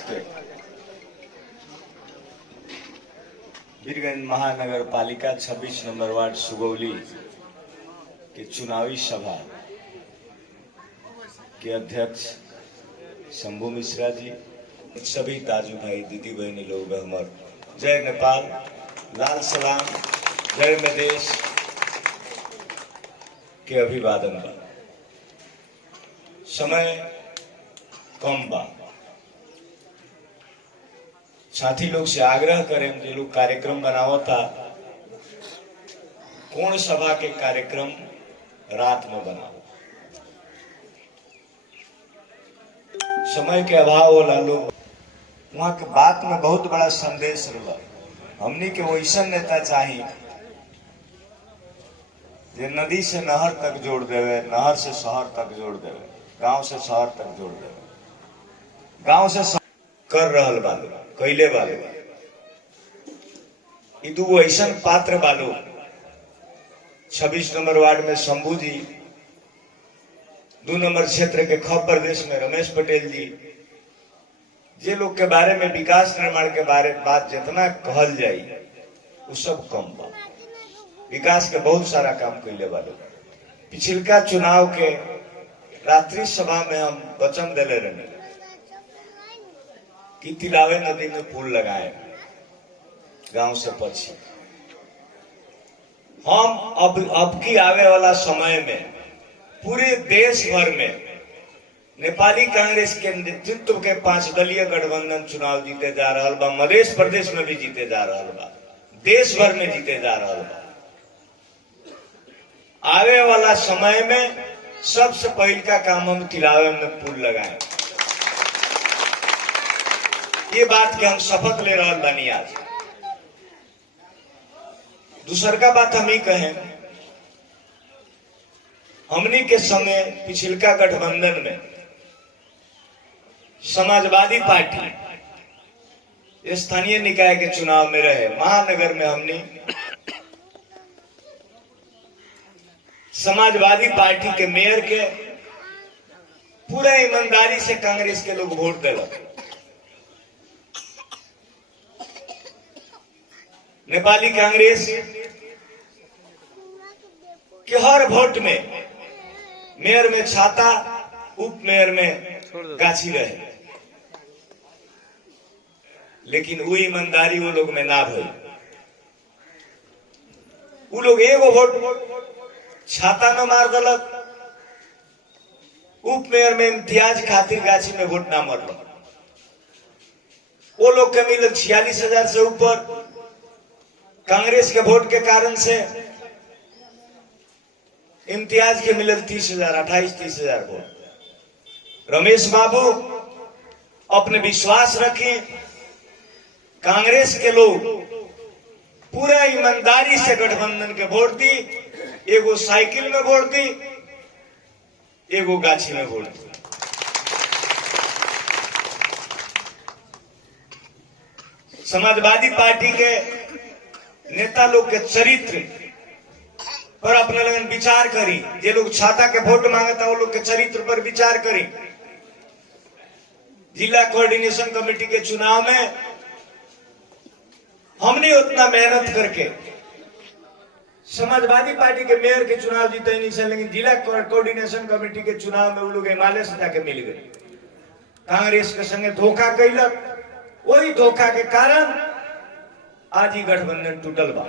प्रदेश के वीरगंज महानगर पालिका 26 नंबर वार्ड सुगौली के चुनावी सभा के अध्यक्ष शंभू मिश्रा जी, सभी ताजू भाई दीदी बहनी लोग हमार जय नेपाल, लाल सलाम, जय मदेश के अभिवादन बा। समय कम बा, साथी लोग से आग्रह करें जे लोग कार्यक्रम बनावता कोण सभा के कार्यक्रम रात में बनाओ। समय के अभाव वाला लोग वहां के बात में बहुत बड़ा संदेश रहा। हमनी के वैसा नेता चाहिए जे नदी से नहर तक जोड़ देवे, नहर से शहर तक जोड़ देवे, गांव से शहर तक जोड़ देवे, गांव से कर रहल बालो, कैले बालो। दू ऐसा पात्र बालो 26 नंबर वार्ड में शंभू जी, 2 नंबर क्षेत्र के खब प्रदेश में रमेश पटेल जी, जे लोग के बारे में विकास निर्माण के बारे में बात जितना कहल जाई वो सब कम बा। विकास के बहुत सारा काम कैले वाले। पिछलका चुनाव के रात्रि सभा में हम वचन दिले रहे कि तिलावे नदी में पुल लगाए गांव से पक्षी। हम अब की आवे वाला समय में पूरे देश भर में नेपाली कांग्रेस के नेतृत्व के 5 दलीय गठबंधन चुनाव जीते जा रहा बा। मध्य प्रदेश में भी जीते जा रहा बा, देश भर में जीते जा रहा बा। आवे वाला समय में सबसे पहले का काम हम तिलावे में पुल लगाए। ये बात के हम शपथ ले रहा बानी आज। दूसर का बात हम ही कहें, हमनी के समय पिछलका गठबंधन में समाजवादी पार्टी स्थानीय निकाय के चुनाव में रहे। महानगर में हमने समाजवादी पार्टी के मेयर के पूरा ईमानदारी से कांग्रेस के लोग वोट दिलक। नेपाली कांग्रेस के हर वोट में मेयर में छाता, उप मेयर में गाछी रहे, लेकिन वो ईमानदारी वो लोग में ना भई। वो लोग एगो वोट छाता में मार दलक, उप मेयर में इम्तियाज खातिर गाछी में वोट ना मरल। वो लोग के मिलल 46,000 से ऊपर, कांग्रेस के वोट के कारण से इम्तियाज के मिलल 30,000, 28-30,000 वोट। रमेश बाबू अपने विश्वास रखे, कांग्रेस के लोग पूरा ईमानदारी से गठबंधन के वोट दी। एगो साइकिल में वोट दी, एगो गाछी में वोट दी। समाजवादी पार्टी के नेता लोग के चरित्र पर अपने लगन विचार करी। जे लोग छाता के वोट मांगता वो लोग के चरित्र पर विचार करी। जिला कोऑर्डिनेशन कमेटी के चुनाव में हमने उतना मेहनत करके समाजवादी पार्टी के मेयर के चुनाव जीते नहीं से, लेकिन जिला कोऑर्डिनेशन कमेटी के चुनाव में वो लोग हिमालय से जाके मिल गए। कांग्रेस के संगे धोखा कैलक। वही धोखा के कारण आज ही गठबंधन टूटल बा।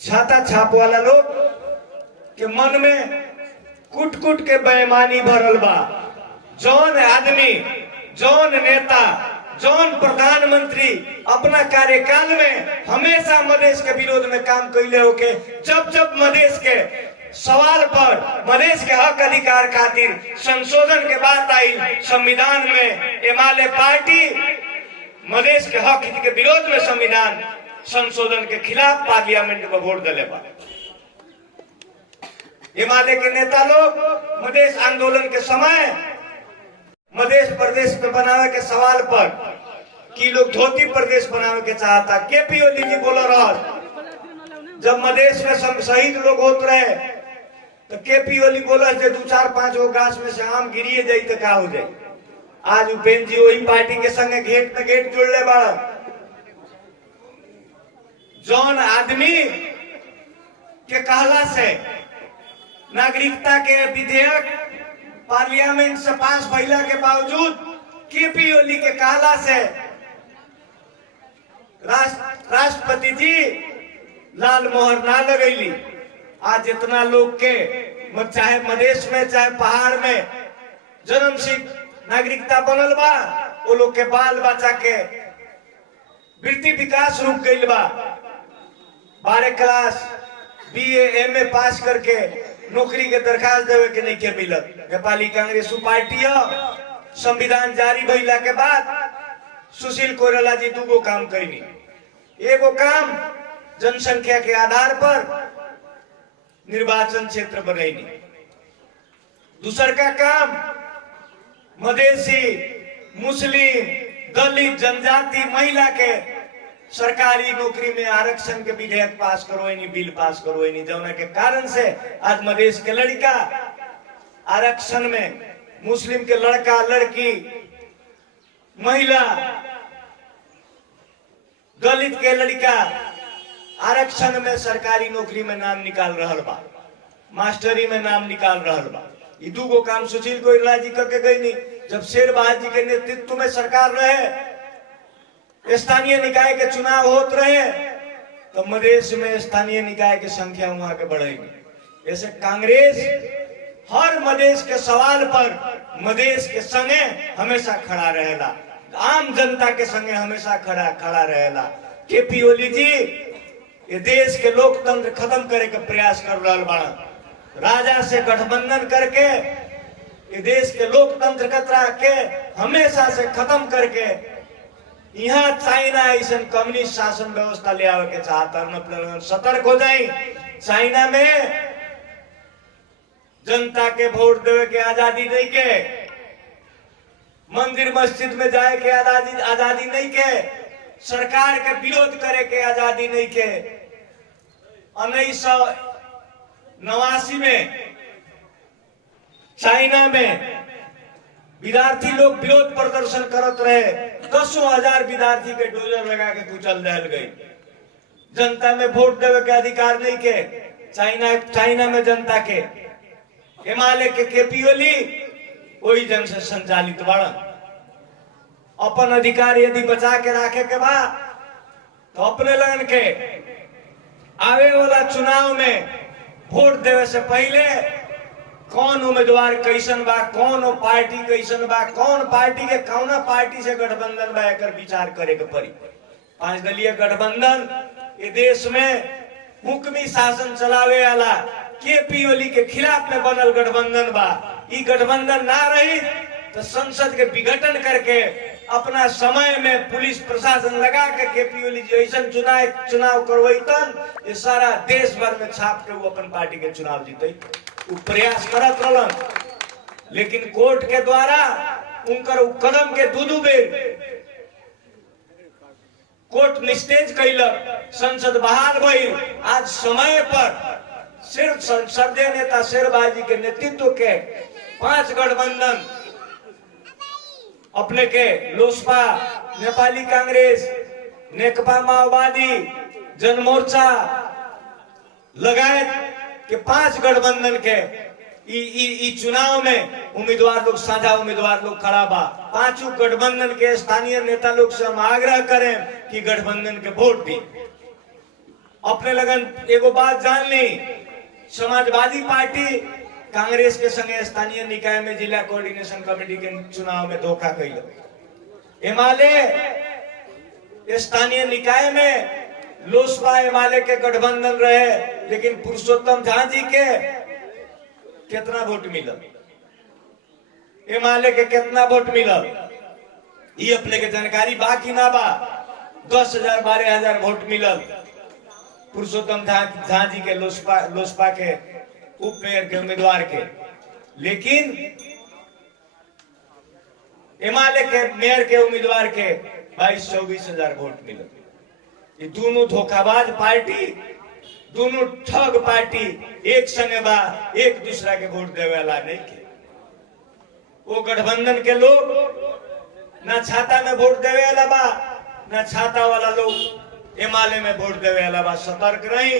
छाता छाप वाला लोग के मन में कुट कुट के बेईमानी भरल बा। जौन आदमी, जौन नेता, जौन प्रधानमंत्री अपना कार्यकाल में हमेशा मधेश के विरोध में काम कैले होके, जब जब मधेश के सवाल पर, मधेश के हक अधिकार खातिर संशोधन के बात आई संविधान में, एमाले पार्टी मधेश के हक के विरोध में संविधान संशोधन के खिलाफ पार्लियामेंट में वोट दिले बा। एमाले के नेता लोग मधेश आंदोलन के समय मध्य प्रदेश में बनावे के सवाल पर कि लोग धोती प्रदेश बनावे के चाहता, केपी ओली जी बोल रहा जब मधेश में शहीद लोग होते रहे तो केपी ओली बोला जे 2-4-5 गो गाछ में से आम गिरिए जाई तो का हो जाई। आज उपेंद्र जी वही पार्टी के संगे घेट में घेट जुड़ले बड़ा। जौन आदमी के कहला से नागरिकता के विधेयक पार्लियामेंट से पास भइला के बावजूद केपी ओली के कहला से राष्ट्रपति जी लाल मोहर ना लगैली। आज इतना लोग के चाहे मधेश में चाहे पहाड़ में जन्म सिद्ध नागरिकता बनल बा, वो लोग के बाल बच्चा के वृत्ति विकास रुक गई बा। 12 क्लास BA MA पास करके नौकरी के दरखास्त देवे के नहीं के मिलत। नेपाली कांग्रेस पार्टी संविधान जारी भइला के बाद सुशील कोइराला जी दूगो काम कैनी। एगो काम जनसंख्या के आधार पर निर्वाचन क्षेत्र बनैनी। दूसर का काम मधेसी, मुस्लिम, दलित, जनजाति, महिला के सरकारी नौकरी में आरक्षण के विधेयक पास करवाई, बिल पास करवाई। जौना के कारण से आज मधेश के लड़का आरक्षण में, मुस्लिम के लड़का लड़की, महिला, दलित के लड़का आरक्षण में सरकारी नौकरी में नाम निकाल रहा बा, मास्टरी में नाम निकाल रहा बा। ये दूगो काम सुशील कोइराला जी करके गई नहीं। जब शेरबहादुर जी के नेतृत्व में सरकार रहे, स्थानीय निकाय के चुनाव होते रहे, तो मधेश में स्थानीय निकाय की संख्या वहां के बढ़ेगी। ऐसे कांग्रेस हर मधेश के सवाल पर मधेश के संगे हमेशा खड़ा रहेला, आम जनता के संगे हमेशा खड़ा रहेला। केपी ओली जी ये देश के लोकतंत्र खत्म करे के प्रयास कर रहा बड़ा। राजा से गठबंधन करके ये देश के लोकतंत्र के हमेशा से खत्म करके यहाँ चाइना ऐसा कम्युनिस्ट शासन व्यवस्था ले आवे के चाहता। सतर्क हो जाए। चाइना में जनता के वोट देवे के आजादी नहीं के, मंदिर मस्जिद में जाए के आजादी नहीं के, सरकार के विरोध करे के आजादी नहीं के। 1989 में चाइना में विद्यार्थी लोग विरोध प्रदर्शन करत रहे, 10,000 विद्यार्थी के डोजर लगा के कुचल दिल गई। जनता में वोट देवे के अधिकार नहीं के चाइना में जनता के। हिमालय के केपी ओली वही जन से संचालित बड़ा। अपन अधिकार यदि बचा के रखे के बाद तो अपने लगन के आवे वाला चुनाव में वोट देवे से पहले कौन उम्मीदवार कैसन बा, कौन पार्टी कैसन बा, कौन पार्टी के कौना पार्टी से गठबंधन बा, एकर विचार करे के पड़ी। 5 दलीय गठबंधन ये देश में हुक्मी शासन चलावे वाला केपी ओली के खिलाफ में बनल गठबंधन बा। ई गठबंधन ना रही तो संसद के विघटन करके अपना समय में पुलिस प्रशासन लगा के केपी ओली जी ऐसा चुनाव करवैतन, ये सारा देश भर में छाप के वो अपन पार्टी के चुनाव जीते। वो प्रयास करत रहलन, लेकिन कोर्ट के द्वारा उनकर कदम के दू बेर कोर्ट निस्तेज कैलक, संसद बहाल भइल। आज समय पर सिर्फ संसदीय नेता शेरबहादुर जी के नेतृत्व के 5 गठबंधन अपने के लोसपा, नेपाली कांग्रेस, नेकपा माओवादी, जनमोर्चा लगायत के 5 गठबंधन के ई चुनाव में उम्मीदवार लोग, साझा उम्मीदवार लोग खड़ा बा। 5 गठबंधन के स्थानीय नेता लोग से हम आग्रह करें कि गठबंधन के वोट दी। अपने लगन एगो बात जान ली, समाजवादी पार्टी कांग्रेस के संगे स्थानीय निकाय में जिला कोऑर्डिनेशन कमेटी के चुनाव में धोखा कैल। हिमालय स्थानीय निकाय में लोसपा हिमालय के गठबंधन रहे, लेकिन पुरुषोत्तम झा जी के कितना वोट मिलल, हिमालय के कितना वोट मिलल, ये अपने के जानकारी बा कि ना बा? 10,000 12,000 वोट मिलल पुरुषोत्तम झा जी के लोसपा के उप मेयर के उम्मीदवार के। लेकिन हिमालय के मेयर के उम्मीदवार के 22-24 हजार वोट मिले। ये दोनों धोखाबाज पार्टी दोनों ठग पार्टी एक संगे बा, एक दूसरा के वोट देवे वाला नहीं के। वो गठबंधन के लोग ना छाता में वोट देवे वाला बा, ना छाता वाला लोग एमाले में वोट देवे वाला बा। सतर्क रही।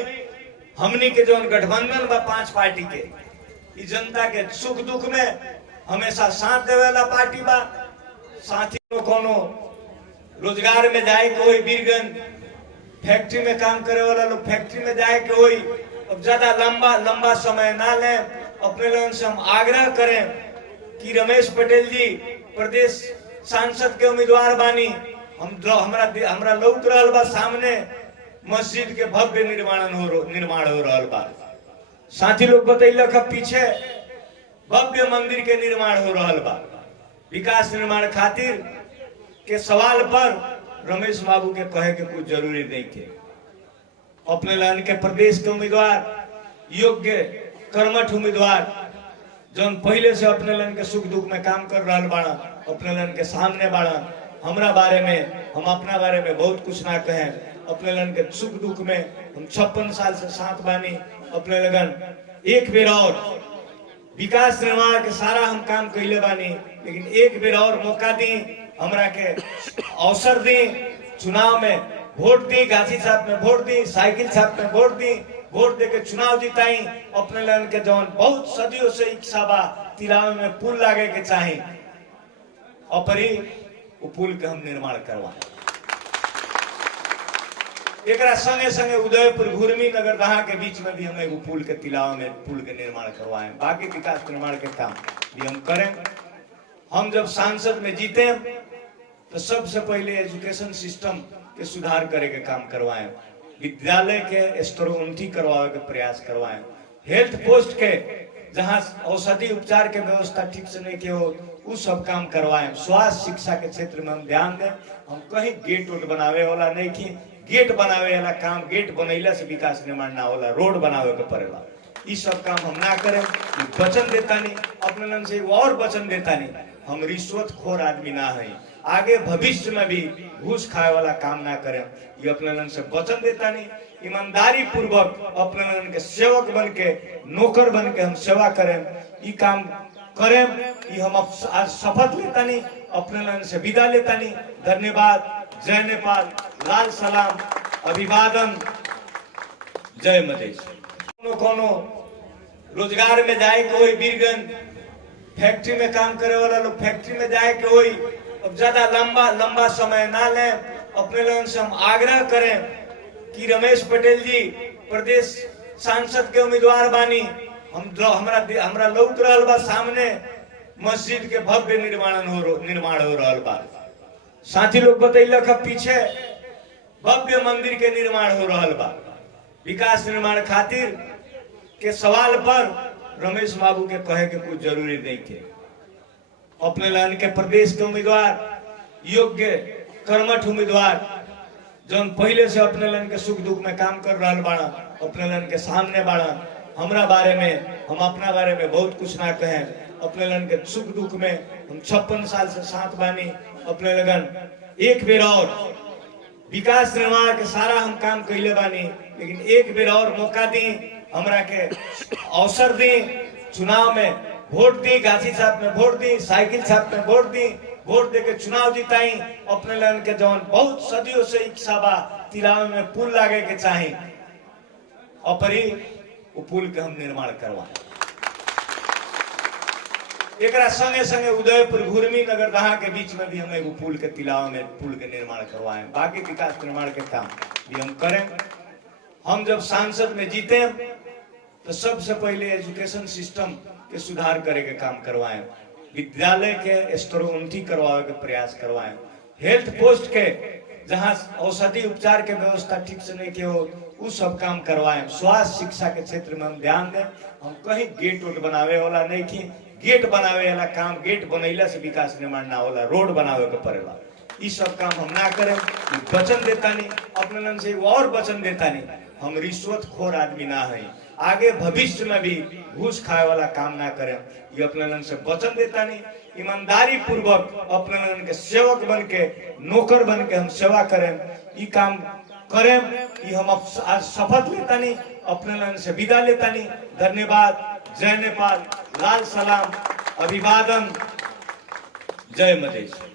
हमनी के जो गठबंधन बा 5 पार्टी के, ई जनता के सुख दुख में हमेशा साथ देवे वाला पार्टी बा। साथी कोनो रोजगार में जाए के होई, बीरगंज फैक्ट्री में काम करे वाला लोग फैक्ट्री में जाए के होई, अब ज्यादा लंबा समय ना ले। अपने लोगों से हम आग्रह करें कि रमेश पटेल जी प्रदेश सांसद के उम्मीदवार बानी। हमरा लौक रहल बा सामने मस्जिद के भव्य निर्माण हो रहल बा। साथी लोग बतैलक पीछे भव्य मंदिर के निर्माण हो रहल बा। विकास निर्माण खातिर के सवाल पर रमेश बाबू के कहे के कुछ जरूरी नहीं थे। अपने लान के प्रदेश के उम्मीदवार, योग्य कर्मठ उम्मीदवार, जौन पहले से अपने लान के सुख दुख में काम कर रहा बाड़ा, अपने लान के सामने बाड़ा। हमरा बारे में, हम अपना बारे में बहुत कुछ ना कहें। अपने लान के सुख दुख में हम 56 साल से साथ बानी। अपने लगन एक बेर और विकास निर्माण के सारा हम काम कैले बानी, लेकिन एक बेर और मौका दी, हमरा के अवसर दी। चुनाव में वोट दी, गाछी साहब में वोट दी, साइकिल साहब में वोट दी। वोट दे के चुनाव जिताई। अपने लोगन के जौन बहुत सदियों से इच्छा बा तिलावे में पुल लागे के चाही, अपरी वो पुल के हम निर्माण करवाए। एकरा संगे संगे उदयपुर घुर्मी नगर दहा के बीच में भी हम एगो पुल के तिलावे में पुल के निर्माण करवाए। बाकी विकास निर्माण के काम भी हम करें। हम जब सांसद में जीते तो सबसे पहले एजुकेशन सिस्टम के सुधार करे के काम करवाएं। विद्यालय के स्तरोन्नति करवावे के प्रयास करवाएं। हेल्थ पोस्ट के जहां औषधि उपचार के व्यवस्था ठीक से नहीं के हो, वो सब काम करवाएं। स्वास्थ्य शिक्षा के क्षेत्र में हम ध्यान दें। हम कहीं गेट उट बनावे वाला नहीं की, गेट बनावे वाला काम, गेट बनैला से विकास निर्माण ना होला, रोड बनावे के पड़ेला। ये सब काम हम ना करें। वचन देता नहीं, अपने मन से और वचन देता नहीं। हम रिश्वतखोर आदमी ना है, आगे भविष्य में भी घूस खाए वाला काम ना करें। ये अपने मन से वचन देता नहीं। ईमानदारी पूर्वक अपने मन के सेवक बन के, नौकर बन के हम सेवा करें, ये काम करें। ये हम आज शपथ लेता नहीं, अपने मन से विदा लेता नहीं। धन्यवाद। जय नेपाल, लाल सलाम, अभिवादन, जय मधेश। कोनो रोजगार में जाए के होई, बीरगंज फैक्ट्री में काम करे वाला लोग फैक्ट्री में जाए के होई, अब ज्यादा लंबा समय ना ले। अपने लोगों से हम आग्रह करें कि रमेश पटेल जी प्रदेश सांसद के उम्मीदवार बानी। हमरा लौक रहल बा सामने मस्जिद के भव्य निर्माण हो रहल बा। साथी लोग बतैलक पीछे भव्य मंदिर के निर्माण हो रहल बा। विकास निर्माण खातिर के सवाल पर रमेश बाबू के कहे के कुछ जरूरी नहीं थे। अपने लान के प्रदेश के उम्मीदवार, योग्य कर्मठ उम्मीदवार, जौन पहले से अपने लान के सुख दुख में काम कर रहा बाड़ा, अपने लान के सामने बाड़ा। हमरा बारे में, हम अपना बारे में बहुत कुछ ना कहें। अपने लान के सुख दुख में हम 56 साल से साथ बानी। अपने लगन एक बेर और विकास निर्माण के सारा हम काम कैले बानी, लेकिन एक बेर और मौका दी, हमरा के अवसर दी। चुनाव में वोट दी, गाछी साहब में वोट दी, साइकिल साहब में वोट दी। वोट दे के चुनाव जिताई। अपने लोगन के जौन बहुत सदियों से इच्छा बा तिलावे में पुल लागे के चाही, अपरी वो पुल के हम निर्माण करवाए। एकरा संगे संगे उदयपुर घुर्मी नगर दहा के बीच में भी हम एगो पुल के तिलावे में पुल के निर्माण करवाएं। बाकी विकास निर्माण के काम भी हम करें। हम जब सांसद में जीते तो सबसे पहले एजुकेशन सिस्टम के सुधार करे के काम करवाएं। विद्यालय के स्तरोन्नति करवावे के प्रयास करवाएं। हेल्थ पोस्ट के जहां औषधि उपचार के व्यवस्था ठीक से नहीं के हो, वो सब काम करवाएं। स्वास्थ्य शिक्षा के क्षेत्र में हम ध्यान दें। हम कहीं गेट उट बनावे वाला नहीं की, गेट बनावे वाला काम, गेट बनैला से विकास निर्माण ना होला, रोड बनावे के पड़ेला। ये सब काम हम ना करें। वचन देता नहीं, अपने मन से और वचन देता नहीं। हम रिश्वतखोर आदमी ना है, आगे भविष्य में भी घूस खाए वाला काम ना करें। ये अपने मन से वचन देता नहीं। ईमानदारी पूर्वक अपने मन के सेवक बन के, नौकर बन के हम सेवा करें, ये काम करें। ये हम आज शपथ लेता नहीं, अपने लन से विदा लेता नहीं। धन्यवाद। जय नेपाल, लाल सलाम, अभिवादन, जय मधेश।